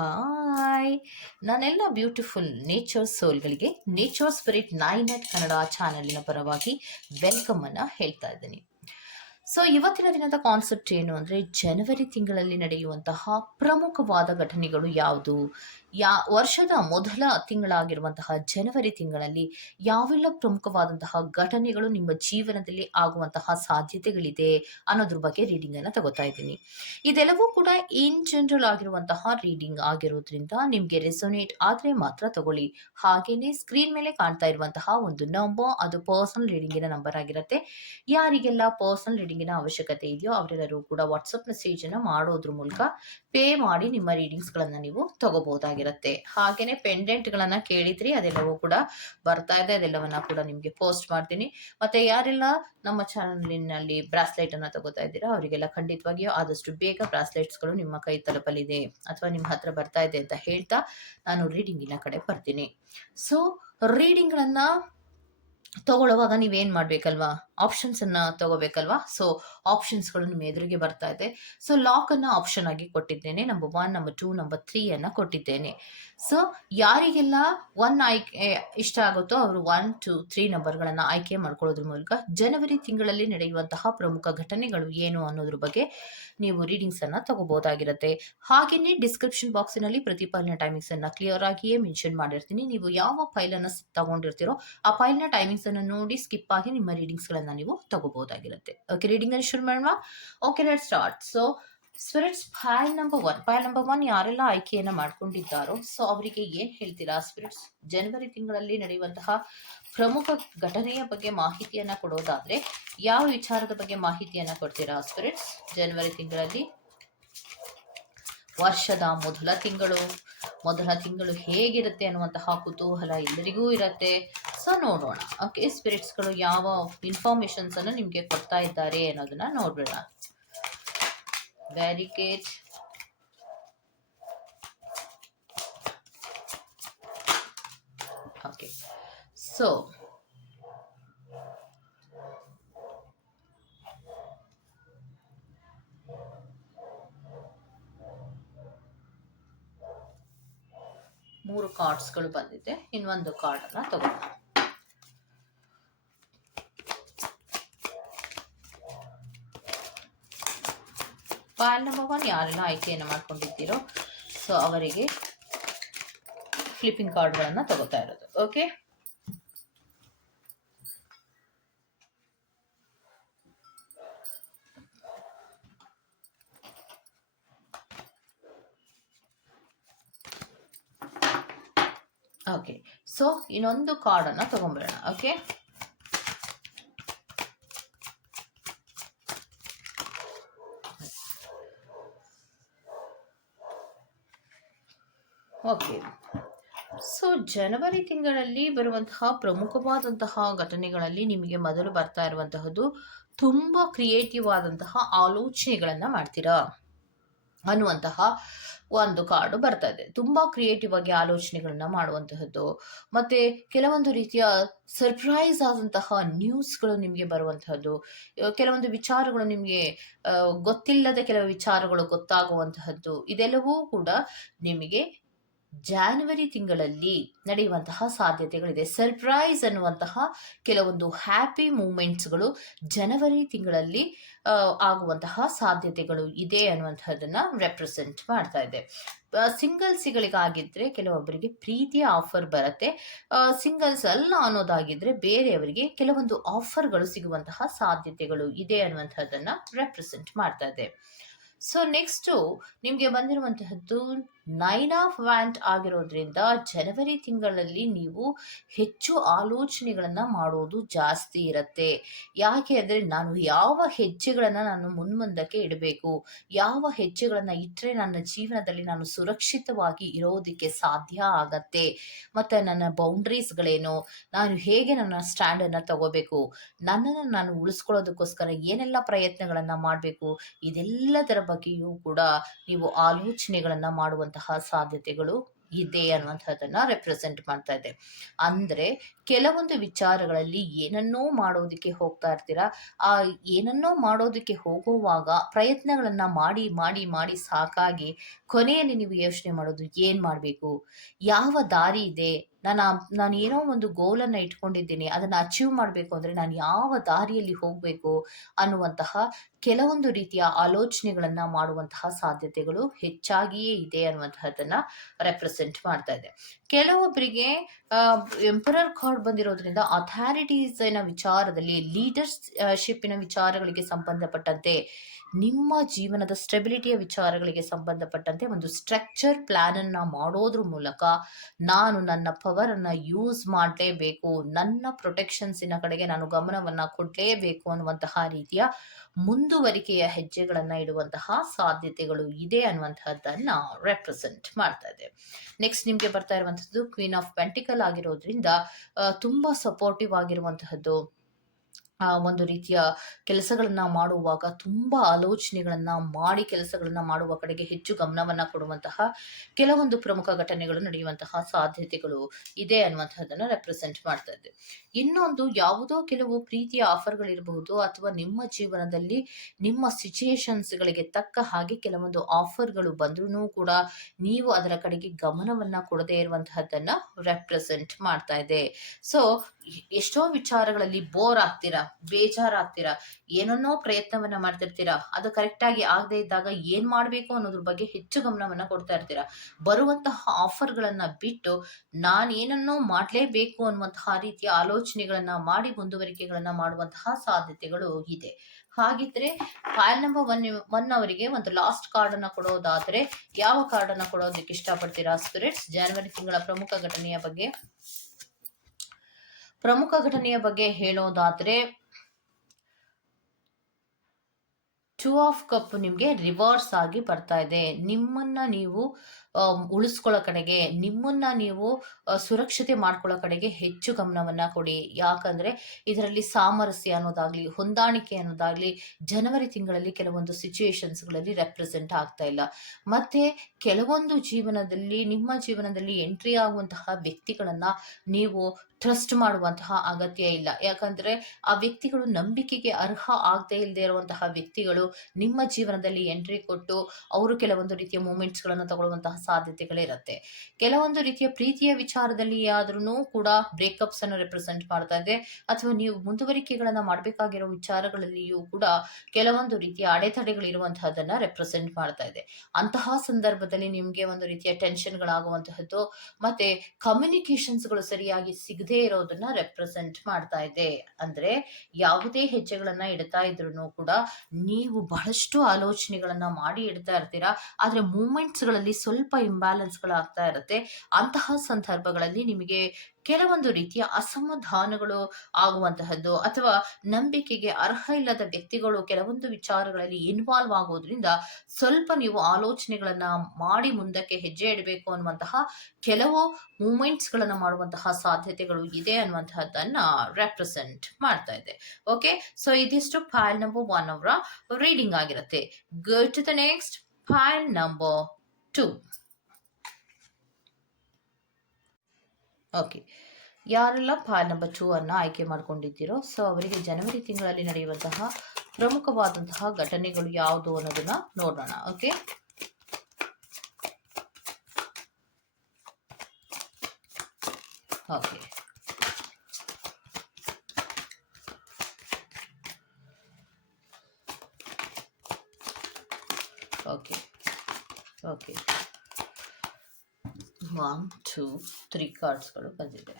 Hi. ನಾನೆಲ್ಲ beautiful nature ಸೋಲ್ಗಳಿಗೆ nature spirit nine eight Kannada ಚಾನಲಿನ ಪರವಾಗಿ welcome ಅನ್ನ ಹೇಳ್ತಾ ಇದ್ದೀನಿ. ಸೊ ಇವತ್ತಿನ ದಿನದ ಕಾನ್ಸೆಪ್ಟ್ ಏನು ಅಂದರೆ, ಜನವರಿ ತಿಂಗಳಲ್ಲಿ ನಡೆಯುವಂತಹ ಪ್ರಮುಖವಾದ ಘಟನೆಗಳು ಯಾವುದು? ಯಾ, ವರ್ಷದ ಮೊದಲ ತಿಂಗಳಾಗಿರುವಂತಹ ಜನವರಿ ತಿಂಗಳಲ್ಲಿ ಯಾವೆಲ್ಲ ಪ್ರಮುಖವಾದಂತಹ ಘಟನೆಗಳು ನಿಮ್ಮ ಜೀವನದಲ್ಲಿ ಆಗುವಂತಹ ಸಾಧ್ಯತೆಗಳಿದೆ ಅನ್ನೋದ್ರ ಬಗ್ಗೆ ರೀಡಿಂಗ್ ಅನ್ನ ತಗೋತಾ ಇದ್ದೀನಿ. ಇದೆಲ್ಲವೂ ಕೂಡ ಇನ್ ಜನರಲ್ ಆಗಿರುವಂತಹ ರೀಡಿಂಗ್ ಆಗಿರೋದ್ರಿಂದ ನಿಮಗೆ ರೆಸೊನೇಟ್ ಆದ್ರೆ ಮಾತ್ರ ತಗೊಳ್ಳಿ. ಹಾಗೇನೆ ಸ್ಕ್ರೀನ್ ಮೇಲೆ ಕಾಣ್ತಾ ಇರುವಂತಹ ಒಂದು ನಂಬರ್ ಅದು ಪರ್ಸನಲ್ ರೀಡಿಂಗಿನ ನಂಬರ್ ಆಗಿರುತ್ತೆ. ಯಾರಿಗೆಲ್ಲ ಪರ್ಸನಲ್ ರೀಡಿಂಗಿನ ಅವಶ್ಯಕತೆ ಇದೆಯೋ ಅವರೆಲ್ಲರೂ ಕೂಡ ವಾಟ್ಸಪ್ ಮೆಸೇಜ್ ಅನ್ನ ಮಾಡೋದ್ರ ಮೂಲಕ ಪೇ ಮಾಡಿ ನಿಮ್ಮ ರೀಡಿಂಗ್ಸ್ ಗಳನ್ನ ನೀವು ತಗೋಬಹುದಾಗಿರುತ್ತೆ ಹಾಗೇನೆ ಪೆಂಡೆಂಟ್ ಗಳನ್ನ ಕೇಳಿದ್ರಿ, ಅದೆಲ್ಲವೂ ಕೂಡ ಬರ್ತಾ ಇದೆ. ಅದೆಲ್ಲವನ್ನ ಕೂಡ ನಿಮ್ಗೆ ಪೋಸ್ಟ್ ಮಾಡ್ತೀನಿ. ಮತ್ತೆ ಯಾರೆಲ್ಲ ನಮ್ಮ ಚಾನಲಿನಲ್ಲಿ ಬ್ರಾಸ್ಲೆಟ್ ಅನ್ನ ತಗೋತಾ ಇದ್ದೀರಾ, ಅವರಿಗೆಲ್ಲ ಖಂಡಿತವಾಗಿಯೂ ಆದಷ್ಟು ಬೇಗ ಬ್ರಾಸ್ಲೈಟ್ಸ್ಗಳು ನಿಮ್ಮ ಕೈ ತಲುಪಲಿದೆ ಅಥವಾ ನಿಮ್ಮ ಹತ್ರ ಬರ್ತಾ ಇದೆ ಅಂತ ಹೇಳ್ತಾ ನಾನು ರೀಡಿಂಗಿನ ಕಡೆ ಬರ್ತೀನಿ. ಸೊ ರೀಡಿಂಗ್ ಗಳನ್ನ ತಗೊಳ್ಳುವಾಗ ನೀವೇನ್ ಮಾಡ್ಬೇಕಲ್ವಾ? ಆಪ್ಷನ್ಸ್ ಅನ್ನ ತಗೋಬೇಕಲ್ವಾ? ಸೊ ಆಪ್ಷನ್ಸ್ಗಳು ನಿಮ್ಮ ಎದುರಿಗೆ ಬರ್ತಾ ಇದೆ. ಸೊ ಲಾಕ್ ಅನ್ನ ಆಪ್ಷನ್ ಆಗಿ ಕೊಟ್ಟಿದ್ದೇನೆ. Number one number two number three ಅನ್ನ ಕೊಟ್ಟಿದ್ದೇನೆ. ಸೊ ಯಾರಿಗೆಲ್ಲ ಒನ್ ಆಯ್ಕೆ ಇಷ್ಟ ಆಗುತ್ತೋ ಅವರು ಒನ್ ಟೂ ತ್ರೀ ನಂಬರ್ಗಳನ್ನು ಆಯ್ಕೆ ಮಾಡ್ಕೊಳ್ಳೋದ್ರ ಮೂಲಕ ಜನವರಿ ತಿಂಗಳಲ್ಲಿ ನಡೆಯುವಂತಹ ಪ್ರಮುಖ ಘಟನೆಗಳು ಏನು ಅನ್ನೋದ್ರ ಬಗ್ಗೆ ನೀವು ರೀಡಿಂಗ್ಸ್ ಅನ್ನ ತಗೋಬಹುದಾಗಿರುತ್ತೆ ಹಾಗೆಯೇ ಡಿಸ್ಕ್ರಿಪ್ಷನ್ ಬಾಕ್ಸಿನಲ್ಲಿ ಪ್ರತಿಪಾಲನೆ ಟೈಮಿಂಗ್ಸ್ ಅನ್ನ ಕ್ಲಿಯರ್ ಆಗಿಯೇ ಮೆನ್ಷನ್ ಮಾಡಿರ್ತೀನಿ. ನೀವು ಯಾವ ಫೈಲ್ ಅನ್ನ ತಗೊಂಡಿರ್ತೀರೋ ಆ ಫೈಲ್ನ ಟೈಮಿಂಗ್ಸ್ ಅನ್ನ ನೋಡಿ ಸ್ಕಿಪ್ ಆಗಿ ನಿಮ್ಮ ರೀಡಿಂಗ್ಸ್ ಗಳನ್ನ ನೀವು ತಗೋಬಹುದಾಗಿರುತ್ತೆ. ಓಕೆ ರೀಡಿಂಗ್ ಅನ್ನು ಶುರು ಮಾಡೋಣ. Okay let start so spirits file number one file number one ಯಾರೆಲ್ಲ ಆಯ್ಕೆಯನ್ನು ಮಾಡ್ಕೊಂಡಿದ್ದಾರೋ ಸೊ ಅವರಿಗೆ ಏನ್ ಹೇಳ್ತೀರಾ ಸ್ಪಿರಿಟ್ಸ್ ಜನವರಿ ತಿಂಗಳಲ್ಲಿ ನಡೆಯುವಂತಹ ಪ್ರಮುಖ ಘಟನೆಯ ಬಗ್ಗೆ ಮಾಹಿತಿಯನ್ನ ಕೊಡೋದಾದ್ರೆ, ಯಾವ ವಿಚಾರದ ಬಗ್ಗೆ ಮಾಹಿತಿಯನ್ನ ಕೊಡ್ತೀರಾ ಸ್ಪಿರಿಟ್ಸ್ ಜನವರಿ ತಿಂಗಳಲ್ಲಿ? ವರ್ಷದ ಮೊದಲ ತಿಂಗಳು. ಮೊದಲ ತಿಂಗಳು ಹೇಗಿರುತ್ತೆ ಅನ್ನುವಂತಹ ಕುತೂಹಲ ಎಲ್ಲರಿಗೂ ಇರುತ್ತೆ. ಸೊ ನೋಡೋಣ. ಓಕೆ ಸ್ಪಿರಿಟ್ಸ್ಗಳು ಯಾವ ಇನ್ಫಾರ್ಮೇಶನ್ಸ್ ಅನ್ನು ನಿಮಗೆ ಕೊಡ್ತಾ ಇದ್ದಾರೆ ಅನ್ನೋದನ್ನ ನೋಡೋಣ ಬ್ಯಾರಿಕೇಡ್ ಓಕೆ ಸೊ ಮೂರು ಕಾರ್ಡ್ಸ್ಗಳು ಬಂದಿದೆ. ಇನ್ನೊಂದು ಕಾರ್ಡ್ ಅನ್ನು ತಗೋಣ. ಫೈಲ್ ನಂಬರ್ ಒನ್ ಯಾರೆಲ್ಲ ಆಯ್ಕೆಯನ್ನು ಮಾಡ್ಕೊಂಡಿದ್ದೀರೋ ಸೊ ಅವರಿಗೆ ಫ್ಲಿಪ್ಪಿಂಗ್ ಕಾರ್ಡ್ಗಳನ್ನು ತಗೋತಾ ಇರೋದು ಓಕೆ ಓಕೆ ಸೊ ಇನ್ನೊಂದು ಕಾರ್ಡನ್ನು ತಗೊಂಡ್ಬಿಡೋಣ ಓಕೆ ಓಕೆ. ಸೊ, ಜನವರಿ ತಿಂಗಳಲ್ಲಿ ಬರುವಂತಹ ಪ್ರಮುಖವಾದಂತಹ ಘಟನೆಗಳಲ್ಲಿ ನಿಮಗೆ ಮೊದಲು ಬರ್ತಾ ಇರುವಂತಹದ್ದು ತುಂಬ ಕ್ರಿಯೇಟಿವ್ ಆದಂತಹ ಆಲೋಚನೆಗಳನ್ನು ಮಾಡ್ತೀರಾ? ಅನ್ನುವಂತಹ ಒಂದು ಕಾರ್ಡು ಬರ್ತಾ ಇದೆ. ತುಂಬಾ ಕ್ರಿಯೇಟಿವ್ ಆಗಿ ಆಲೋಚನೆಗಳನ್ನ ಮಾಡುವಂತಹದ್ದು. ಮತ್ತೆ ಕೆಲವೊಂದು ರೀತಿಯ ಸರ್ಪ್ರೈಸ್ ಆದಂತಹ ನ್ಯೂಸ್ಗಳು ನಿಮಗೆ ಬರುವಂತಹದ್ದು. ಕೆಲವೊಂದು ವಿಚಾರಗಳು ನಿಮಗೆ ಗೊತ್ತಿಲ್ಲದ ಕೆಲವು ವಿಚಾರಗಳು ಗೊತ್ತಾಗುವಂತಹದ್ದು. ಇದೆಲ್ಲವೂ ಕೂಡ ನಿಮಗೆ ಜಾನ್ವರಿ ತಿಂಗಳಲ್ಲಿ ನಡೆಯುವಂತಹ ಸಾಧ್ಯತೆಗಳಿದೆ. ಸರ್ಪ್ರೈಸ್ ಅನ್ನುವಂತಹ ಕೆಲವೊಂದು ಹ್ಯಾಪಿ ಮೂಮೆಂಟ್ಸ್ಗಳು ಜನವರಿ ತಿಂಗಳಲ್ಲಿ ಆಗುವಂತಹ ಸಾಧ್ಯತೆಗಳು ಇದೆ ಅನ್ನುವಂಥದ್ದನ್ನು ರೆಪ್ರೆಸೆಂಟ್ ಮಾಡ್ತಾ ಇದೆ. ಸಿಂಗಲ್ಸಿಗಳಿಗಾಗಿದ್ರೆ ಕೆಲವೊಬ್ಬರಿಗೆ ಪ್ರೀತಿಯ ಆಫರ್ ಬರುತ್ತೆ. ಸಿಂಗಲ್ಸ್ ಅಲ್ಲ ಅನ್ನೋದಾಗಿದ್ರೆ ಬೇರೆಯವರಿಗೆ ಕೆಲವೊಂದು ಆಫರ್ಗಳು ಸಿಗುವಂತಹ ಸಾಧ್ಯತೆಗಳು ಇದೆ ಅನ್ನುವಂಥದ್ದನ್ನು ರೆಪ್ರೆಸೆಂಟ್ ಮಾಡ್ತಾ ಇದೆ. ಸೊ ನೆಕ್ಸ್ಟು ನಿಮಗೆ ಬಂದಿರುವಂತಹದ್ದು ನೈನ್ ಆಫ್ ವ್ಯಾಂಟ್ ಆಗಿರೋದ್ರಿಂದ ಜನವರಿ ತಿಂಗಳಲ್ಲಿ ನೀವು ಹೆಚ್ಚು ಆಲೋಚನೆಗಳನ್ನ ಮಾಡೋದು ಜಾಸ್ತಿ ಇರುತ್ತೆ. ಯಾಕೆ ಅಂದರೆ ನಾನು ಯಾವ ಹೆಜ್ಜೆಗಳನ್ನು ನಾನು ಮುನ್ಮುಂದಕ್ಕೆ ಇಡಬೇಕು? ಯಾವ ಹೆಜ್ಜೆಗಳನ್ನು ಇಟ್ಟರೆ ನನ್ನ ಜೀವನದಲ್ಲಿ ನಾನು ಸುರಕ್ಷಿತವಾಗಿ ಇರೋದಕ್ಕೆ ಸಾಧ್ಯ ಆಗತ್ತೆ? ಮತ್ತೆ ನನ್ನ ಬೌಂಡ್ರೀಸ್ಗಳೇನು ನಾನು ಹೇಗೆ ನನ್ನ ಸ್ಟ್ಯಾಂಡನ್ನು ತಗೋಬೇಕು? ನನ್ನನ್ನು ನಾನು ಉಳಿಸ್ಕೊಳ್ಳೋದಕ್ಕೋಸ್ಕರ ಏನೆಲ್ಲ ಪ್ರಯತ್ನಗಳನ್ನು ಮಾಡಬೇಕು? ಇದೆಲ್ಲದರ ಬಗ್ಗೆಯೂ ಕೂಡ ನೀವು ಆಲೋಚನೆಗಳನ್ನು ಮಾಡುವಂತಹ ಸಾಧ್ಯತೆಗಳು ಇದೆ ಅನ್ನುವಂಥದ್ದನ್ನ ರೆಪ್ರೆಸೆಂಟ್ ಮಾಡ್ತಾ ಇದೆ. ಅಂದ್ರೆ ಕೆಲವೊಂದು ವಿಚಾರಗಳಲ್ಲಿ ಏನನ್ನೋ ಮಾಡೋದಕ್ಕೆ ಹೋಗ್ತಾ ಇರ್ತೀರಾ, ಆ ಏನನ್ನೋ ಮಾಡೋದಕ್ಕೆ ಹೋಗುವಾಗ ಪ್ರಯತ್ನಗಳನ್ನ ಮಾಡಿ ಮಾಡಿ ಮಾಡಿ ಸಾಕಾಗಿ ಕೊನೆಯಲ್ಲಿ ನೀವು ಯೋಚನೆ ಮಾಡೋದು ಏನ್ ಮಾಡಬೇಕು? ಯಾವ ದಾರಿ ಇದೆ? ನಾನು ನಾನು ಏನೋ ಒಂದು ಗೋಲನ್ನು ಇಟ್ಕೊಂಡಿದ್ದೀನಿ, ಅದನ್ನು ಅಚೀವ್ ಮಾಡಬೇಕು ಅಂದರೆ ನಾನು ಯಾವ ದಾರಿಯಲ್ಲಿ ಹೋಗಬೇಕು ಅನ್ನುವಂತಹ ಕೆಲವೊಂದು ರೀತಿಯ ಆಲೋಚನೆಗಳನ್ನು ಮಾಡುವಂತಹ ಸಾಧ್ಯತೆಗಳು ಹೆಚ್ಚಾಗಿಯೇ ಇದೆ ಅನ್ನುವಂತಹದ್ದನ್ನು ರೆಪ್ರೆಸೆಂಟ್ ಮಾಡ್ತಾ ಇದೆ. ಕೆಲವೊಬ್ಬರಿಗೆ ಎಂಪರರ್ ಕಾರ್ಡ್ ಬಂದಿರೋದ್ರಿಂದ ಅಥಾರಿಟೀಸಿನ ವಿಚಾರದಲ್ಲಿ ಲೀಡರ್ಸ್ ಶಿಪ್ಪಿನ ವಿಚಾರಗಳಿಗೆ ಸಂಬಂಧಪಟ್ಟಂತೆ ನಿಮ್ಮ ಜೀವನದ ಸ್ಟೆಬಿಲಿಟಿಯ ವಿಚಾರಗಳಿಗೆ ಸಂಬಂಧಪಟ್ಟಂತೆ ಒಂದು ಸ್ಟ್ರಕ್ಚರ್ ಪ್ಲಾನ್ ಅನ್ನ ಮಾಡೋದ್ರ ಮೂಲಕ ನಾನು ನನ್ನ ಪವರ್ ಅನ್ನ ಯೂಸ್ ಮಾಡಲೇಬೇಕು. ನನ್ನ ಪ್ರೊಟೆಕ್ಷನ್ಸಿನ ಕಡೆಗೆ ನಾನು ಗಮನವನ್ನ ಕೊಡಲೇಬೇಕು ಅನ್ನುವಂತಹ ರೀತಿಯ ಮುಂದುವರಿಕೆಯ ಹೆಜ್ಜೆಗಳನ್ನ ಇಡುವಂತಹ ಸಾಧ್ಯತೆಗಳು ಇದೆ ಅನ್ನುವಂತಹದ್ದನ್ನ ರೆಪ್ರೆಸೆಂಟ್ ಮಾಡ್ತಾ ಇದೆ. ನೆಕ್ಸ್ಟ್ ನಿಮ್ಗೆ ಬರ್ತಾ ಇರುವಂತಹದ್ದು ಕ್ವೀನ್ ಆಫ್ ಪೆಂಟಿಕಲ್ ಆಗಿರೋದ್ರಿಂದ ತುಂಬಾ ಸಪೋರ್ಟಿವ್ ಆಗಿರುವಂತಹದ್ದು ಒಂದು ರೀತಿಯ ಕೆಲಸಗಳನ್ನ ಮಾಡುವಾಗ ತುಂಬಾ ಆಲೋಚನೆಗಳನ್ನ ಮಾಡಿ ಕೆಲಸಗಳನ್ನ ಮಾಡುವ ಕಡೆಗೆ ಹೆಚ್ಚು ಗಮನವನ್ನ ಕೊಡುವಂತಹ ಕೆಲವೊಂದು ಪ್ರಮುಖ ಘಟನೆಗಳು ನಡೆಯುವಂತಹ ಸಾಧ್ಯತೆಗಳು ಇದೆ ಅನ್ನುವಂತಹದನ್ನ ರೆಪ್ರೆಸೆಂಟ್ ಮಾಡ್ತಾ ಇದೆ ಇನ್ನೊಂದು ಯಾವುದೋ ಕೆಲವು ಪ್ರೀತಿಯ ಆಫರ್ಗಳಿರಬಹುದು ಅಥವಾ ನಿಮ್ಮ ಜೀವನದಲ್ಲಿ ನಿಮ್ಮ ಸಿಚುಯೇಷನ್ಸ್ಗಳಿಗೆ ತಕ್ಕ ಹಾಗೆ ಕೆಲವೊಂದು ಆಫರ್ಗಳು ಬಂದ್ರೂ ಕೂಡ ನೀವು ಅದರ ಕಡೆಗೆ ಗಮನವನ್ನ ಕೊಡದೇ ಇರುವಂತಹದ್ದನ್ನ ರೆಪ್ರೆಸೆಂಟ್ ಮಾಡ್ತಾ ಇದೆ ಸೊ ಎಷ್ಟೋ ವಿಚಾರಗಳಲ್ಲಿ ಬೋರ್ ಆಗ್ತೀರಾ? ಬೇಜಾರಾಗ್ತೀರಾ? ಏನನ್ನೋ ಪ್ರಯತ್ನವನ್ನ ಮಾಡ್ತಿರ್ತೀರಾ? ಅದು ಕರೆಕ್ಟ್ ಆಗಿ ಆಗದೆ ಇದ್ದಾಗ ಏನ್ ಮಾಡ್ಬೇಕು ಅನ್ನೋದ್ರ ಬಗ್ಗೆ ಹೆಚ್ಚು ಗಮನವನ್ನ ಕೊಡ್ತಾ ಇರ್ತೀರಾ? ಬರುವಂತಹ ಆಫರ್ಗಳನ್ನ ಬಿಟ್ಟು ನಾನು ಏನನ್ನೋ ಮಾಡ್ಲೇಬೇಕು ಅನ್ನುವಂತಹ ರೀತಿಯ ಆಲೋಚನೆಗಳನ್ನ ಮಾಡಿ ಮುಂದುವರಿಕೆಗಳನ್ನ ಮಾಡುವಂತಹ ಸಾಧ್ಯತೆಗಳು ಇದೆ. ಹಾಗಿದ್ರೆ ಫೈಲ್ ನಂಬರ್ ಒನ್ ಒನ್ ಅವರಿಗೆ ಒಂದು ಲಾಸ್ಟ್ ಕಾರ್ಡ್ ಅನ್ನ ಕೊಡೋದಾದ್ರೆ ಯಾವ ಕಾರ್ಡ್ ಅನ್ನ ಕೊಡೋದಕ್ಕೆ ಇಷ್ಟಪಡ್ತೀರಾ ಸ್ಪಿರಿಟ್ಸ್ ಜನವರಿ ತಿಂಗಳ ಪ್ರಮುಖ ಘಟನೆಯ ಬಗ್ಗೆ. ಪ್ರಮುಖ ಘಟನೆಯ ಬಗ್ಗೆ ಹೇಳೋದಾದ್ರೆ ಟೂ ಆಫ್ ಕಪ್ ನಿಮಗೆ ರಿವರ್ಸ್ ಆಗಿ ಬರ್ತಾ ಇದೆ. ನಿಮ್ಮನ್ನ ನೀವು ಆಮ್, ಉಳಿಸ್ಕೊಳ್ಳೋ ಕಡೆಗೆ ನಿಮ್ಮನ್ನ ನೀವು ಸುರಕ್ಷತೆ ಮಾಡ್ಕೊಳ್ಳೋ ಕಡೆಗೆ ಹೆಚ್ಚು ಗಮನವನ್ನ ಕೊಡಿ. ಯಾಕಂದ್ರೆ ಇದರಲ್ಲಿ ಸಾಮರಸ್ಯ ಅನ್ನೋದಾಗ್ಲಿ ಹೊಂದಾಣಿಕೆ ಅನ್ನೋದಾಗ್ಲಿ ಜನವರಿ ತಿಂಗಳಲ್ಲಿ ಕೆಲವೊಂದು ಸಿಚುಯೇಷನ್ಸ್ಗಳಲ್ಲಿ ರೆಪ್ರೆಸೆಂಟ್ ಆಗ್ತಾ ಇಲ್ಲ. ಮತ್ತೆ ಕೆಲವೊಂದು ಜೀವನದಲ್ಲಿ ನಿಮ್ಮ ಜೀವನದಲ್ಲಿ ಎಂಟ್ರಿ ಆಗುವಂತಹ ವ್ಯಕ್ತಿಗಳನ್ನ ನೀವು ಟ್ರಸ್ಟ್ ಮಾಡುವಂತಹ ಅಗತ್ಯ ಇಲ್ಲ. ಯಾಕಂದ್ರೆ ಆ ವ್ಯಕ್ತಿಗಳು ನಂಬಿಕೆಗೆ ಅರ್ಹ ಆಗದೆ ಇಲ್ಲದೆ ಇರುವಂತಹ ವ್ಯಕ್ತಿಗಳು ನಿಮ್ಮ ಜೀವನದಲ್ಲಿ ಎಂಟ್ರಿ ಕೊಟ್ಟು ಅವರು ಕೆಲವೊಂದು ರೀತಿಯ ಮೂಮೆಂಟ್ಸ್ಗಳನ್ನು ತಗೊಳ್ಳುವಂತಹ ಸಾಧ್ಯತೆಗಳಿರುತ್ತೆ ಕೆಲವೊಂದು ರೀತಿಯ ಪ್ರೀತಿಯ ವಿಚಾರದಲ್ಲಿ ಆದ್ರೂ ಕೂಡ ಬ್ರೇಕಪ್ಸ್ ಅನ್ನು ರೆಪ್ರೆಸೆಂಟ್ ಮಾಡ್ತಾ ಇದೆ. ಅಥವಾ ನೀವು ಮುಂದುವರಿಕೆಗಳನ್ನ ಮಾಡಬೇಕಾಗಿರೋ ವಿಚಾರಗಳಲ್ಲಿಯೂ ಕೂಡ ಕೆಲವೊಂದು ರೀತಿಯ ಅಡೆತಡೆಗಳಿರುವಂತಹದನ್ನ ರೆಪ್ರೆಸೆಂಟ್ ಮಾಡ್ತಾ ಇದೆ. ಅಂತಹ ಸಂದರ್ಭದಲ್ಲಿ ನಿಮಗೆ ಒಂದು ರೀತಿಯ ಟೆನ್ಷನ್ಗಳಾಗುವಂತಹದ್ದು ಮತ್ತೆ ಕಮ್ಯುನಿಕೇಶನ್ಸ್ಗಳು ಸರಿಯಾಗಿ ಸಿಗದೇ ಇರೋದನ್ನ ರೆಪ್ರೆಸೆಂಟ್ ಮಾಡ್ತಾ ಇದೆ. ಅಂದ್ರೆ ಯಾವುದೇ ಹೆಜ್ಜೆಗಳನ್ನ ಇಡ್ತಾ ಇದ್ರು ಕೂಡ ನೀವು ಬಹಳಷ್ಟು ಆಲೋಚನೆಗಳನ್ನ ಮಾಡಿ ಇಡ್ತಾ ಇರ್ತೀರಾ. ಆದ್ರೆ ಮೂಮೆಂಟ್ಸ್ಗಳಲ್ಲಿ ಸ್ವಲ್ಪ ಇಂಬ್ಯಾಲೆನ್ಸ್ ಗಳಾಗ್ತಾ ಇರುತ್ತೆ. ಅಂತಹ ಸಂದರ್ಭಗಳಲ್ಲಿ ನಿಮಗೆ ಕೆಲವೊಂದು ರೀತಿಯ ಅಸಮಾಧಾನಗಳು ಆಗುವಂತಹದ್ದು ಅಥವಾ ನಂಬಿಕೆಗೆ ಅರ್ಹ ಇಲ್ಲದ ವ್ಯಕ್ತಿಗಳು ಕೆಲವೊಂದು ವಿಚಾರಗಳಲ್ಲಿ ಇನ್ವಾಲ್ವ್ ಆಗೋದ್ರಿಂದ ಸ್ವಲ್ಪ ನೀವು ಆಲೋಚನೆಗಳನ್ನ ಮಾಡಿ ಮುಂದಕ್ಕೆ ಹೆಜ್ಜೆ ಇಡಬೇಕು ಅನ್ನುವಂತಹ ಕೆಲವು ಮೂಮೆಂಟ್ಸ್ ಗಳನ್ನ ಮಾಡುವಂತಹ ಸಾಧ್ಯತೆಗಳು ಇದೆ ಅನ್ನುವಂತಹದ್ದನ್ನ ರೆಪ್ರೆಸೆಂಟ್ ಮಾಡ್ತಾ ಇದೆ. ಓಕೆ ಸೊ ಇದಿಷ್ಟು ಫೈಲ್ ನಂಬರ್ ಒನ್ ಅವರ ರೀಡಿಂಗ್ ಆಗಿರುತ್ತೆ. Go to the next file number two okay. ಯಾರೆಲ್ಲ ಫೈಲ್ ನಂಬರ್ ಟೂ ಅನ್ನು ಆಯ್ಕೆ ಮಾಡ್ಕೊಂಡಿದ್ದೀರೋ, ಸೊ ಅವರಿಗೆ ಜನವರಿ ತಿಂಗಳಲ್ಲಿ ನಡೆಯುವಂತಹ ಪ್ರಮುಖವಾದಂತಹ ಘಟನೆಗಳು ಯಾವುದು ಅನ್ನೋದನ್ನ ನೋಡೋಣ, okay? Okay. Okay. Okay. One two three ಕಾರ್ಡ್ಸ್ಗಳು ಬಂದಿದೆ.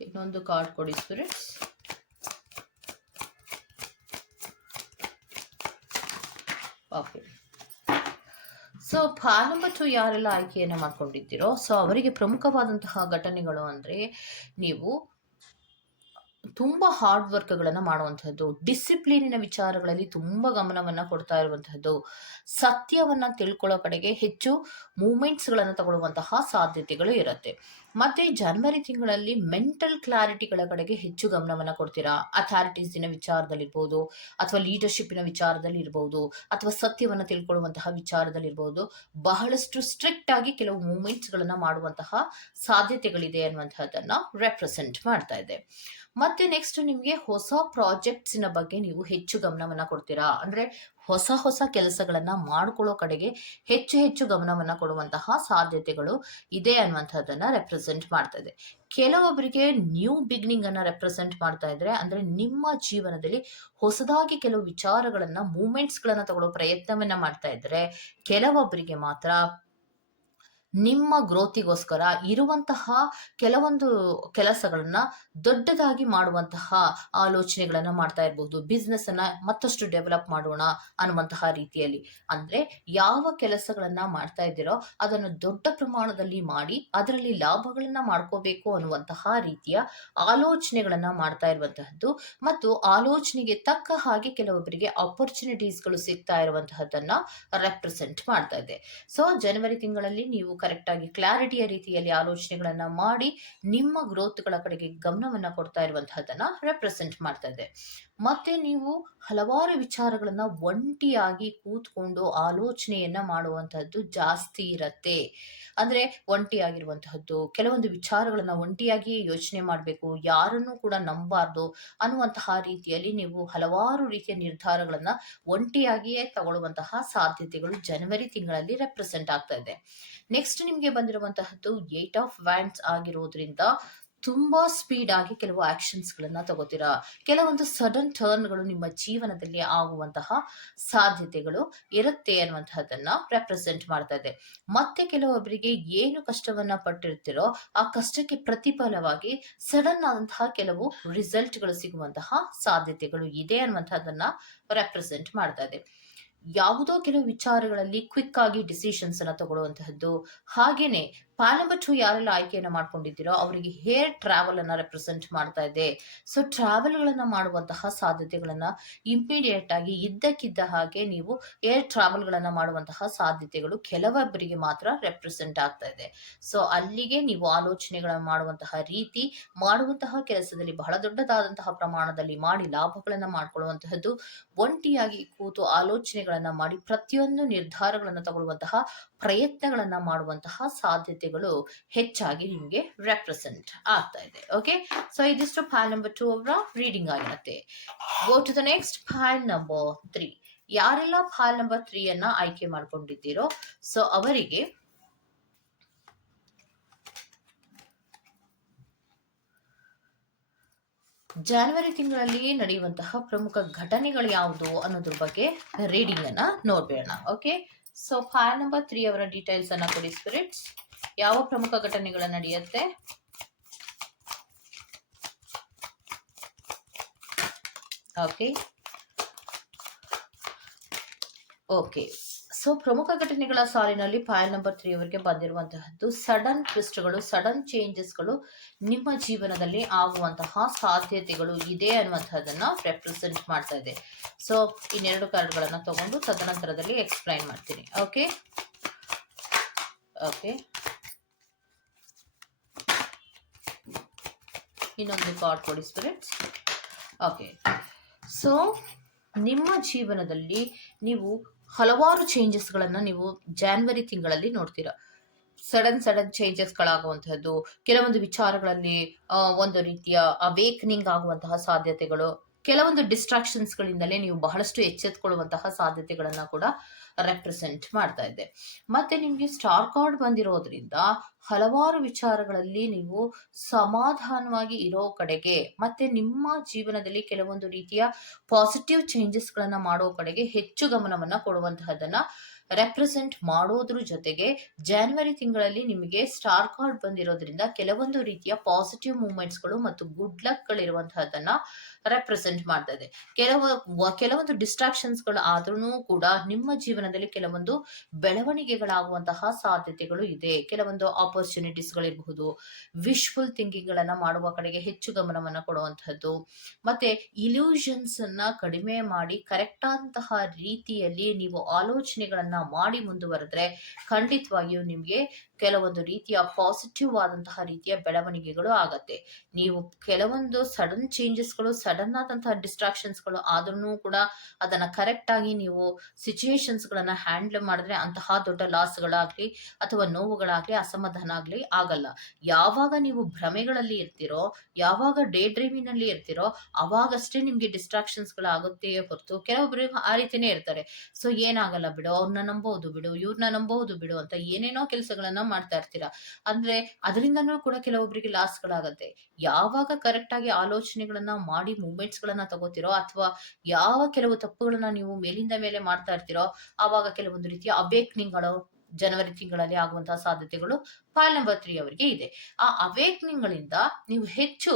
ಇನ್ನೊಂದು ಕಾರ್ಡ್ ಕೊಡಿ ಸ್ಪಿರಿಟ್ಸ್ ಓಕೆ ಸೊ ಟು ಯಾರೆಲ್ಲ ಆಯ್ಕೆಯನ್ನು ಮಾಡ್ಕೊಂಡಿದ್ದೀರೋ ಸೊ ಅವರಿಗೆ ಪ್ರಮುಖವಾದಂತಹ ಘಟನೆಗಳು ಅಂದರೆ, ನೀವು ತುಂಬ ಹಾರ್ಡ್ ವರ್ಕ್ಗಳನ್ನು ಮಾಡುವಂತಹದ್ದು ಡಿಸಿಪ್ಲಿನಿನ ವಿಚಾರಗಳಲ್ಲಿ ತುಂಬ ಗಮನವನ್ನು ಕೊಡ್ತಾ ಇರುವಂತಹದ್ದು, ಸತ್ಯವನ್ನು ತಿಳ್ಕೊಳ್ಳೋ ಕಡೆಗೆ ಹೆಚ್ಚು ಮೂಮೆಂಟ್ಸ್ಗಳನ್ನು ತಗೊಳ್ಳುವಂತಹ ಸಾಧ್ಯತೆಗಳು ಇರುತ್ತೆ. ಮತ್ತೆ ಜನವರಿ ತಿಂಗಳಲ್ಲಿ ಮೆಂಟಲ್ ಕ್ಲಾರಿಟಿಗಳ ಕಡೆಗೆ ಹೆಚ್ಚು ಗಮನವನ್ನು ಕೊಡ್ತೀರಾ? ಅಥಾರಿಟೀಸಿನ ವಿಚಾರದಲ್ಲಿರ್ಬೋದು, ಅಥವಾ ಲೀಡರ್ಶಿಪ್ಪಿನ ವಿಚಾರದಲ್ಲಿ ಇರ್ಬೋದು ಅಥವಾ ಸತ್ಯವನ್ನು ತಿಳ್ಕೊಳ್ಳುವಂತಹ ವಿಚಾರದಲ್ಲಿರ್ಬೋದು, ಬಹಳಷ್ಟು ಸ್ಟ್ರಿಕ್ಟ್ ಆಗಿ ಕೆಲವು ಮೂಮೆಂಟ್ಸ್ಗಳನ್ನು ಮಾಡುವಂತಹ ಸಾಧ್ಯತೆಗಳಿದೆ ಅನ್ನುವಂತಹದ್ದನ್ನ ರೆಪ್ರೆಸೆಂಟ್ ಮಾಡ್ತಾ ಇದೆ. ಮತ್ತೆ ನೆಕ್ಸ್ಟ್ ನಿಮಗೆ ಹೊಸ ಪ್ರಾಜೆಕ್ಟ್ಸಿನ ಬಗ್ಗೆ ನೀವು ಹೆಚ್ಚು ಗಮನವನ್ನು ಕೊಡ್ತೀರಾ? ಅಂದ್ರೆ ಹೊಸ ಹೊಸ ಕೆಲಸಗಳನ್ನ ಮಾಡ್ಕೊಳ್ಳೋ ಕಡೆಗೆ ಹೆಚ್ಚು ಹೆಚ್ಚು ಗಮನವನ್ನು ಕೊಡುವಂತಹ ಸಾಧ್ಯತೆಗಳು ಇದೆ ಅನ್ನುವಂಥದ್ದನ್ನ ರೆಪ್ರೆಸೆಂಟ್ ಮಾಡ್ತಾ ಇದೆ ಕೆಲವೊಬ್ಬರಿಗೆ ನ್ಯೂ ಬಿಗ್ನಿಂಗ್ ಅನ್ನ ರೆಪ್ರೆಸೆಂಟ್ ಮಾಡ್ತಾ ಇದ್ರೆ ಅಂದ್ರೆ ನಿಮ್ಮ ಜೀವನದಲ್ಲಿ ಹೊಸದಾಗಿ ಕೆಲವು ವಿಚಾರಗಳನ್ನ ಮೂಮೆಂಟ್ಸ್ ಗಳನ್ನ ತಗೊಳ್ಳೋ ಪ್ರಯತ್ನವನ್ನ ಮಾಡ್ತಾ ಇದ್ರೆ ಕೆಲವೊಬ್ಬರಿಗೆ ಮಾತ್ರ ನಿಮ್ಮ ಗ್ರೋತಿಗೋಸ್ಕರ ಇರುವಂತಹ ಕೆಲವೊಂದು ಕೆಲಸಗಳನ್ನ ದೊಡ್ಡದಾಗಿ ಮಾಡುವಂತಹ ಆಲೋಚನೆಗಳನ್ನ ಮಾಡ್ತಾ ಇರಬಹುದು ಬಿಸ್ನೆಸ್ ಅನ್ನ ಮತ್ತಷ್ಟು ಡೆವಲಪ್ ಮಾಡೋಣ ಅನ್ನುವಂತಹ ರೀತಿಯಲ್ಲಿ. ಅಂದ್ರೆ ಯಾವ ಕೆಲಸಗಳನ್ನ ಮಾಡ್ತಾ ಇದ್ದೀರೋ ಅದನ್ನು ದೊಡ್ಡ ಪ್ರಮಾಣದಲ್ಲಿ ಮಾಡಿ ಅದರಲ್ಲಿ ಲಾಭಗಳನ್ನ ಮಾಡ್ಕೋಬೇಕು ಅನ್ನುವಂತಹ ರೀತಿಯ ಆಲೋಚನೆಗಳನ್ನ ಮಾಡ್ತಾ ಇರುವಂತಹದ್ದು ಮತ್ತು ಆಲೋಚನೆಗೆ ತಕ್ಕ ಹಾಗೆ ಕೆಲವೊಬ್ಬರಿಗೆ ಆಪರ್ಚುನಿಟೀಸ್ಗಳು ಸಿಗ್ತಾ ಇರುವಂತಹದ್ದನ್ನ ರೆಪ್ರೆಸೆಂಟ್ ಮಾಡ್ತಾ ಇದೆ. ಸೊ ಜನವರಿ ತಿಂಗಳಲ್ಲಿ ನೀವು ಕರೆಕ್ಟ್ ಆಗಿ ಕ್ಲಾರಿಟಿಯ ರೀತಿಯಲ್ಲಿ ಆಲೋಚನೆಗಳನ್ನು ಮಾಡಿ ನಿಮ್ಮ ಗ್ರೋತ್ಗಳ ಕಡೆಗೆ ಗಮನವನ್ನು ಕೊಡ್ತಾ ಇರುವಂತಹದ್ದನ್ನು ರೆಪ್ರೆಸೆಂಟ್ ಮಾಡ್ತಾ ಇದೆ. ಮತ್ತೆ ನೀವು ಹಲವಾರು ವಿಚಾರಗಳನ್ನ ಒಂಟಿಯಾಗಿ ಕೂತ್ಕೊಂಡು ಆಲೋಚನೆಯನ್ನ ಮಾಡುವಂತಹದ್ದು ಜಾಸ್ತಿ ಇರತ್ತೆ. ಅಂದ್ರೆ ಒಂಟಿಯಾಗಿರುವಂತಹದ್ದು, ಕೆಲವೊಂದು ವಿಚಾರಗಳನ್ನ ಒಂಟಿಯಾಗಿ ಯೋಚನೆ ಮಾಡಬೇಕು, ಯಾರನ್ನು ಕೂಡ ನಂಬಾರ್ದು ಅನ್ನುವಂತಹ ರೀತಿಯಲ್ಲಿ ನೀವು ಹಲವಾರು ರೀತಿಯ ನಿರ್ಧಾರಗಳನ್ನ ಒಂಟಿಯಾಗಿಯೇ ತಗೊಳ್ಳುವಂತಹ ಸಾಧ್ಯತೆಗಳು ಜನವರಿ ತಿಂಗಳಲ್ಲಿ ರೆಪ್ರೆಸೆಂಟ್ ಆಗ್ತಾ ಇದೆ. ನೆಕ್ಸ್ಟ್ ನಿಮಗೆ ಬಂದಿರುವಂತಹದ್ದು ಏಟ್ ಆಫ್ ವ್ಯಾಂಡ್ಸ್ ಆಗಿರೋದ್ರಿಂದ ತುಂಬಾ ಸ್ಪೀಡ್ ಆಗಿ ಕೆಲವು ಆಕ್ಷನ್ಸ್ ಗಳನ್ನ ತಗೋತೀರಾ? ಕೆಲವೊಂದು ಸಡನ್ ಟರ್ನ್ಗಳು ನಿಮ್ಮ ಜೀವನದಲ್ಲಿ ಆಗುವಂತಹ ಸಾಧ್ಯತೆಗಳು ಇರುತ್ತೆ ಅನ್ನುವಂತಹದ್ದನ್ನ ರೆಪ್ರೆಸೆಂಟ್ ಮಾಡ್ತಾ ಇದೆ. ಮತ್ತೆ ಕೆಲವೊಬ್ಬರಿಗೆ ಏನು ಕಷ್ಟವನ್ನ ಪಟ್ಟಿರ್ತೀರೋ ಆ ಕಷ್ಟಕ್ಕೆ ಪ್ರತಿಫಲವಾಗಿ ಸಡನ್ ಆದಂತಹ ಕೆಲವು ರಿಸಲ್ಟ್ಗಳು ಸಿಗುವಂತಹ ಸಾಧ್ಯತೆಗಳು ಇದೆ ಅನ್ನುವಂತಹದನ್ನ ರೆಪ್ರೆಸೆಂಟ್ ಮಾಡ್ತಾ ಇದೆ. ಯಾವುದೋ ಕೆಲವು ವಿಚಾರಗಳಲ್ಲಿ ಕ್ವಿಕ್ ಆಗಿ ಡಿಸಿಷನ್ಸ್ ಅನ್ನ ತಗೊಳ್ಳುವಂತಹದ್ದು ಹಾಗೇನೆ ಪಾಲ್ ನಂಬರ್ ಟು ಯಾರೆಲ್ಲ ಆಯ್ಕೆಯನ್ನ ಮಾಡ್ಕೊಂಡಿದ್ದೀರೋ ಅವರಿಗೆ ಹೇರ್ ಟ್ರಾವೆಲ್ ಅನ್ನ ರೆಪ್ರೆಸೆಂಟ್ ಮಾಡ್ತಾ ಇದೆ. ಸೊ ಟ್ರಾವೆಲ್ ಗಳನ್ನ ಮಾಡುವಂತಹ ಸಾಧ್ಯತೆಗಳನ್ನ ಇಮಿಡಿಯೇಟ್ ಆಗಿ ಇದ್ದಕ್ಕಿದ್ದ ಹಾಗೆ ನೀವು ಏರ್ ಟ್ರಾವೆಲ್ ಗಳನ್ನ ಮಾಡುವಂತಹ ಸಾಧ್ಯತೆಗಳು ಕೆಲವೊಬ್ಬರಿಗೆ ಮಾತ್ರ ರೆಪ್ರೆಸೆಂಟ್ ಆಗ್ತಾ ಇದೆ. ಸೊ ಅಲ್ಲಿಗೆ ನೀವು ಆಲೋಚನೆಗಳನ್ನು ಮಾಡುವಂತಹ ರೀತಿ, ಮಾಡುವಂತಹ ಕೆಲಸದಲ್ಲಿ ಬಹಳ ದೊಡ್ಡದಾದಂತಹ ಪ್ರಮಾಣದಲ್ಲಿ ಮಾಡಿ ಲಾಭಗಳನ್ನ ಮಾಡಿಕೊಳ್ಳುವಂತಹದ್ದು ಒಂಟಿಯಾಗಿ ಕೂತು ಆಲೋಚನೆಗಳನ್ನ ಮಾಡಿ ಪ್ರತಿಯೊಂದು ನಿರ್ಧಾರಗಳನ್ನ ತಗೊಳ್ಳುವಂತಹ ಪ್ರಯತ್ನಗಳನ್ನ ಮಾಡುವಂತಹ ಸಾಧ್ಯತೆಗಳು ಹೆಚ್ಚಾಗಿ ನಿಮಗೆ ರೆಪ್ರೆಸೆಂಟ್ ಆಗ್ತಾ ಇದೆ. ಓಕೆ ಸೊ ಇದಿಷ್ಟು ಫೈಲ್ ನಂಬರ್ ಟೂ ಅವರ ರೀಡಿಂಗ್ ಆಗಿರುತ್ತೆ. Go to the next file number three ಯಾರೆಲ್ಲ ಫೈಲ್ ನಂಬರ್ ತ್ರೀ ಅನ್ನ ಆಯ್ಕೆ ಮಾಡ್ಕೊಂಡಿದ್ದೀರೋ ಸೊ ಅವರಿಗೆ ಜಾನ್ವರಿ ತಿಂಗಳಲ್ಲಿ ನಡೆಯುವಂತಹ ಪ್ರಮುಖ ಘಟನೆಗಳು ಯಾವುದು ಅನ್ನೋದ್ರ ಬಗ್ಗೆ ರೀಡಿಂಗ್ ಅನ್ನ ನೋಡ್ಬೇಡ okay so file number three ಅವರ ಡೀಟೇಲ್ಸ್ ಅನ್ನ ಕೊಡಿ ಸ್ಪಿರಿಟ್ಸ್ ಯಾವ ಪ್ರಮುಖ ಘಟನೆಗಳು ನಡೆಯುತ್ತೆ? ಓಕೆ ಓಕೆ ಸೊ ಪ್ರಮುಖ ಘಟನೆಗಳ ಸಾಲಿನಲ್ಲಿ ಫೈಲ್ ನಂಬರ್ ತ್ರೀ ಅವರಿಗೆ ಬಂದಿರುವಂತಹದ್ದು ಸಡನ್ ಟ್ವಿಸ್ಟ್ಗಳು ಸಡನ್ ಚೇಂಜಸ್ಗಳು ನಿಮ್ಮ ಜೀವನದಲ್ಲಿ ಆಗುವಂತಹ ಸಾಧ್ಯತೆಗಳು ಇದೆ ಅನ್ನುವಂಥದ್ದನ್ನು ರೆಪ್ರೆಸೆಂಟ್ ಮಾಡ್ತಾ ಇದೆ. ಸೊ ಇನ್ನೆರಡು ಕಾರ್ಡ್ಗಳನ್ನ ತಗೊಂಡು ತದನಂತರದಲ್ಲಿ ಎಕ್ಸ್ಪ್ಲೈನ್ ಮಾಡ್ತೀನಿ. ಓಕೆ ಓಕೆ ಇನ್ನೊಂದು ಕಾರ್ಡ್ ಕೊಡಿ ಸ್ಪಿರಿಟ್ಸ್ ಓಕೆ ಸೊ ನಿಮ್ಮ ಜೀವನದಲ್ಲಿ ನೀವು ಹಲವಾರು ಚೇಂಜಸ್ಗಳನ್ನು ನೀವು ಜಾನ್ವರಿ ತಿಂಗಳಲ್ಲಿ ನೋಡ್ತೀರಾ. ಸಡನ್ ಸಡನ್ ಚೇಂಜಸ್ಗಳಾಗುವಂತಹದ್ದು ಕೆಲವೊಂದು ವಿಚಾರಗಳಲ್ಲಿ ಒಂದು ರೀತಿಯ ಅವೇಕ್ನಿಂಗ್ ಆಗುವಂತಹ ಸಾಧ್ಯತೆಗಳು, ಕೆಲವೊಂದು ಡಿಸ್ಟ್ರಾಕ್ಷನ್ಸ್ಗಳಿಂದಲೇ ನೀವು ಬಹಳಷ್ಟು ಎಚ್ಚೆತ್ಕೊಳ್ಳುವಂತಹ ಸಾಧ್ಯತೆಗಳನ್ನ ಕೂಡ ರೆಪ್ರೆಸೆಂಟ್ ಮಾಡ್ತಾ ಇದೆ. ಮತ್ತೆ ನಿಮಗೆ ಸ್ಟಾರ್ ಕಾರ್ಡ್ ಬಂದಿರೋದ್ರಿಂದ ಹಲವಾರು ವಿಚಾರಗಳಲ್ಲಿ ನೀವು ಸಮಾಧಾನವಾಗಿ ಇರೋ ಕಡೆಗೆ, ಮತ್ತೆ ನಿಮ್ಮ ಜೀವನದಲ್ಲಿ ಕೆಲವೊಂದು ರೀತಿಯ ಪಾಸಿಟಿವ್ ಚೇಂಜಸ್ಗಳನ್ನ ಮಾಡೋ ಕಡೆಗೆ ಹೆಚ್ಚು ಗಮನವನ್ನ ಕೊಡುವಂತಹದನ್ನ ರೆಪ್ರೆಸೆಂಟ್ ಮಾಡೋದ್ರ ಜೊತೆಗೆ ಜಾನ್ವರಿ ತಿಂಗಳಲ್ಲಿ ನಿಮಗೆ ಸ್ಟಾರ್ ಕಾರ್ಡ್ ಬಂದಿರೋದ್ರಿಂದ ಕೆಲವೊಂದು ರೀತಿಯ ಪಾಸಿಟಿವ್ ಮೂಮೆಂಟ್ಸ್ಗಳು ಮತ್ತು ಗುಡ್ ಲಕ್ಗಳಿರುವಂತಹದನ್ನ ರೆಪ್ರೆಸೆಂಟ್ ಮಾಡ್ತದೆ. ಕೆಲವು ಕೆಲವೊಂದು ಕೆಲವೊಂದು ಡಿಸ್ಟ್ರಾಕ್ಷನ್ಸ್ಗಳು ಆದ್ರೂ ಕೂಡ ನಿಮ್ಮ ಜೀವನದಲ್ಲಿ ಕೆಲವೊಂದು ಬೆಳವಣಿಗೆಗಳಾಗುವಂತಹ ಸಾಧ್ಯತೆಗಳು ಇದೆ. ಕೆಲವೊಂದು ಆಪರ್ಚುನಿಟೀಸ್ಗಳಿರಬಹುದು ವಿಶ್ಫುಲ್ ಥಿಂಕಿಂಗ್ ಗಳನ್ನ ಮಾಡುವ ಕಡೆಗೆ ಹೆಚ್ಚು ಗಮನವನ್ನ ಕೊಡುವಂತಹದ್ದು. ಮತ್ತೆ ಇಲ್ಯೂಷನ್ಸ್ ಅನ್ನ ಕಡಿಮೆ ಮಾಡಿ ಕರೆಕ್ಟ್ ಆದಂತಹ ರೀತಿಯಲ್ಲಿ ನೀವು ಆಲೋಚನೆಗಳನ್ನ ಮಾಡಿ ಮುಂದುವರೆದ್ರೆ ಖಂಡಿತವಾಗಿಯೂ ನಿಮ್ಗೆ ಕೆಲವೊಂದು ರೀತಿಯ ಪಾಸಿಟಿವ್ ಆದಂತಹ ರೀತಿಯ ಬೆಳವಣಿಗೆಗಳು ಆಗತ್ತೆ. ನೀವು ಕೆಲವೊಂದು ಸಡನ್ ಚೇಂಜಸ್ಗಳು ಸಡನ್ ಆದಂತಹ ಡಿಸ್ಟ್ರಾಕ್ಷನ್ಸ್ಗಳು ಆದ್ರೂ ಕೂಡ ಅದನ್ನ ಕರೆಕ್ಟ್ ಆಗಿ ನೀವು ಸಿಚುಯೇಷನ್ಸ್ ಗಳನ್ನ ಹ್ಯಾಂಡಲ್ ಮಾಡಿದ್ರೆ ಅಂತಹ ದೊಡ್ಡ ಲಾಸ್ಗಳಾಗ್ಲಿ ಅಥವಾ ನೋವುಗಳಾಗ್ಲಿ, ಅಸಮಾಧಾನ ಆಗ್ಲಿ ಆಗಲ್ಲ. ಯಾವಾಗ ನೀವು ಭ್ರಮೆಗಳಲ್ಲಿ ಇರ್ತೀರೋ, ಯಾವಾಗ ಡೇ ಡ್ರೀಮಿಂಗ್ನಲ್ಲಿ ಇರ್ತೀರೋ, ಅವಾಗಷ್ಟೇ ನಿಮ್ಗೆ ಡಿಸ್ಟ್ರಾಕ್ಷನ್ಸ್ ಗಳಾಗುತ್ತೆ ಹೊರತು ಕೆಲವೊಬ್ರು ಆ ರೀತಿನೇ ಇರ್ತಾರೆ. ಸೊ ಏನಾಗಲ್ಲ ಬಿಡು ಅವ್ರನ್ನ ನಂಬೋದು ಬಿಡು ಇವ್ರನ್ನ ನಂಬೋದು ಬಿಡು ಅಂತ ಏನೇನೋ ಕೆಲಸಗಳನ್ನ ಮಾಡ್ತಾ ಇರ್ತೀರಾ? ಅಂದ್ರೆ ಅದರಿಂದನೂ ಕೂಡ ಕೆಲವೊಬ್ಬರಿಗೆ ಲಾಸ್ಗಳಾಗತ್ತೆ ಯಾವಾಗ ಕರೆಕ್ಟ್ ಆಗಿ ಆಲೋಚನೆಗಳನ್ನ ಮಾಡಿ ಮೂಮೆಂಟ್ಸ್ ಗಳನ್ನ ತಗೋತಿರೋ ಅಥವಾ ಯಾವ ಕೆಲವು ತಪ್ಪುಗಳನ್ನ ನೀವು ಮೇಲಿಂದ ಮೇಲೆ ಮಾಡ್ತಾ ಇರ್ತೀರೋ, ಆವಾಗ ಕೆಲವೊಂದು ರೀತಿಯ ಅವೇಕ್ನಿಂಗ್ಗಳು ಜನವರಿ ತಿಂಗಳಲ್ಲಿ ಆಗುವಂತಹ ಸಾಧ್ಯತೆಗಳು ಫೈಲ್ ನಂಬರ್ ತ್ರೀ ಅವರಿಗೆ ಇದೆ. ಆ ಅವೇಕ್ನಿಂಗ್ ಗಳಿಂದ ನೀವು ಹೆಚ್ಚು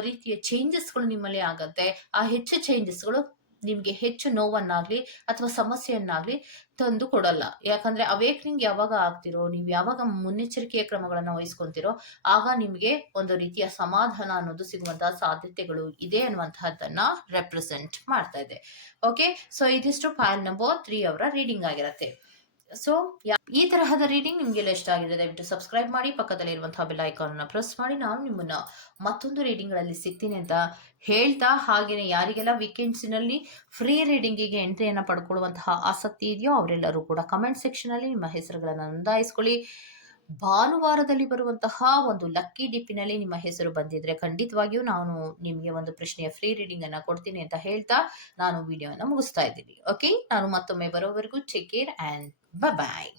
ರೀತಿಯ ಚೇಂಜಸ್ಗಳು ನಿಮ್ಮಲ್ಲಿ ಆಗತ್ತೆ. ಆ ಹೆಚ್ಚು ಚೇಂಜಸ್ಗಳು ನಿಮ್ಗೆ ಹೆಚ್ಚು ನೋವನ್ನಾಗ್ಲಿ ಅಥವಾ ಸಮಸ್ಯೆಯನ್ನಾಗ್ಲಿ ತಂದು ಕೊಡಲ್ಲ. ಯಾಕಂದ್ರೆ ಅವೇಕ್ನಿಂಗ್ ಯಾವಾಗ ಆಗ್ತಿರೋ, ನೀವು ಯಾವಾಗ ಮುನ್ನೆಚ್ಚರಿಕೆಯ ಕ್ರಮಗಳನ್ನ ವಹಿಸ್ಕೊಂತಿರೋ, ಆಗ ನಿಮ್ಗೆ ಒಂದು ರೀತಿಯ ಸಮಾಧಾನ ಅನ್ನೋದು ಸಿಗುವಂತಹ ಸಾಧ್ಯತೆಗಳು ಇದೆ ಅನ್ನುವಂತಹದ್ದನ್ನ ರೆಪ್ರೆಸೆಂಟ್ ಮಾಡ್ತಾ ಇದೆ. ಓಕೆ ಸೊ ಇದಿಷ್ಟು ಫೈಲ್ ನಂಬರ್ ತ್ರೀ ಅವರ ರೀಡಿಂಗ್ ಆಗಿರತ್ತೆ. ಸೊ ಈ ತರಹದ ರೀಡಿಂಗ್ ನಿಮ್ಗೆಲ್ಲ ಇಷ್ಟ ಆಗಿದೆ ದಯವಿಟ್ಟು ಸಬ್ಸ್ಕ್ರೈಬ್ ಮಾಡಿ ಪಕ್ಕದಲ್ಲಿ ಇರುವಂತಹ ಬೆಲ್ ಐಕಾನ್ ಅನ್ನ ಪ್ರೆಸ್ ಮಾಡಿ. ನಾನು ನಿಮ್ಮನ್ನ ಮತ್ತೊಂದು ರೀಡಿಂಗ್ಗಳಲ್ಲಿ ಸಿಗ್ತೀನಿ ಅಂತ ಹೇಳ್ತಾ, ಹಾಗೇನೆ ಯಾರಿಗೆಲ್ಲ ವೀಕೆಂಡ್ಸಿನಲ್ಲಿ ಫ್ರೀ ರೀಡಿಂಗಿಗೆ ಎಂಟ್ರಿಯನ್ನು ಪಡ್ಕೊಳ್ಳುವಂತಹ ಆಸಕ್ತಿ ಇದೆಯೋ ಅವರೆಲ್ಲರೂ ಕೂಡ ಕಮೆಂಟ್ ಸೆಕ್ಷನ್ ಅಲ್ಲಿ ನಿಮ್ಮ ಹೆಸರುಗಳನ್ನು ನೋಂದಾಯಿಸ್ಕೊಳ್ಳಿ. ಭಾನುವಾರದಲ್ಲಿ ಬರುವಂತಹ ಒಂದು ಲಕ್ಕಿ ಡಿಪ್ಪಿನಲ್ಲಿ ನಿಮ್ಮ ಹೆಸರು ಬಂದಿದ್ರೆ ಖಂಡಿತವಾಗಿಯೂ ನಾನು ನಿಮಗೆ ಒಂದು ಪ್ರಶ್ನೆಯ ಫ್ರೀ ರೀಡಿಂಗ್ ಅನ್ನ ಕೊಡ್ತೀನಿ ಅಂತ ಹೇಳ್ತಾ ನಾನು ವಿಡಿಯೋನ ಮುಗಿಸ್ತಾ ಇದ್ದೀನಿ. ಓಕೆ ನಾನು ಮತ್ತೊಮ್ಮೆ ಬರೋವರೆಗೂ ಚೆಕ್ ಕೇರ್ ಆ್ಯಂಡ್ ಬಾಯ್